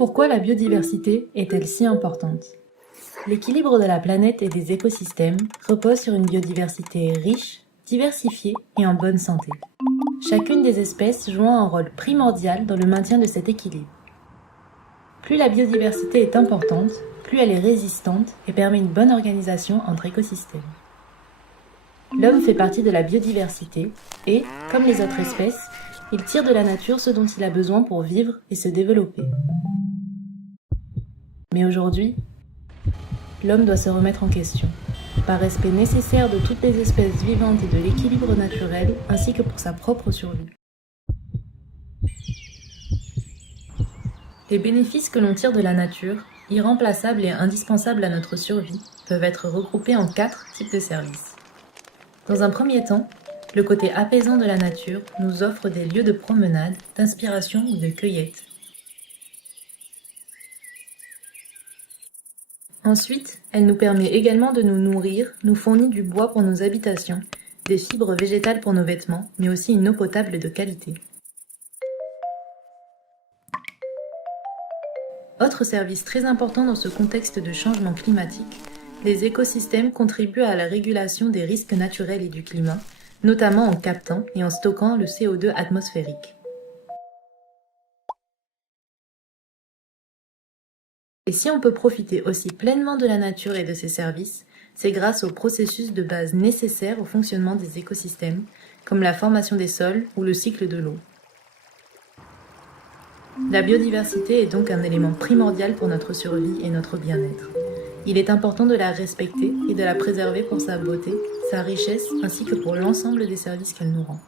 Pourquoi la biodiversité est-elle si importante? L'équilibre de la planète et des écosystèmes repose sur une biodiversité riche, diversifiée et en bonne santé. Chacune des espèces jouant un rôle primordial dans le maintien de cet équilibre. Plus la biodiversité est importante, plus elle est résistante et permet une bonne organisation entre écosystèmes. L'homme fait partie de la biodiversité et, comme les autres espèces, il tire de la nature ce dont il a besoin pour vivre et se développer. Mais aujourd'hui, l'homme doit se remettre en question, par respect nécessaire de toutes les espèces vivantes et de l'équilibre naturel, ainsi que pour sa propre survie. Les bénéfices que l'on tire de la nature, irremplaçables et indispensables à notre survie, peuvent être regroupés en 4 types de services. Dans un premier temps, le côté apaisant de la nature nous offre des lieux de promenade, d'inspiration ou de cueillette. Ensuite, elle nous permet également de nous nourrir, nous fournit du bois pour nos habitations, des fibres végétales pour nos vêtements, mais aussi une eau potable de qualité. Autre service très important dans ce contexte de changement climatique, les écosystèmes contribuent à la régulation des risques naturels et du climat, notamment en captant et en stockant le CO2 atmosphérique. Et si on peut profiter aussi pleinement de la nature et de ses services, c'est grâce aux processus de base nécessaires au fonctionnement des écosystèmes, comme la formation des sols ou le cycle de l'eau. La biodiversité est donc un élément primordial pour notre survie et notre bien-être. Il est important de la respecter et de la préserver pour sa beauté, sa richesse ainsi que pour l'ensemble des services qu'elle nous rend.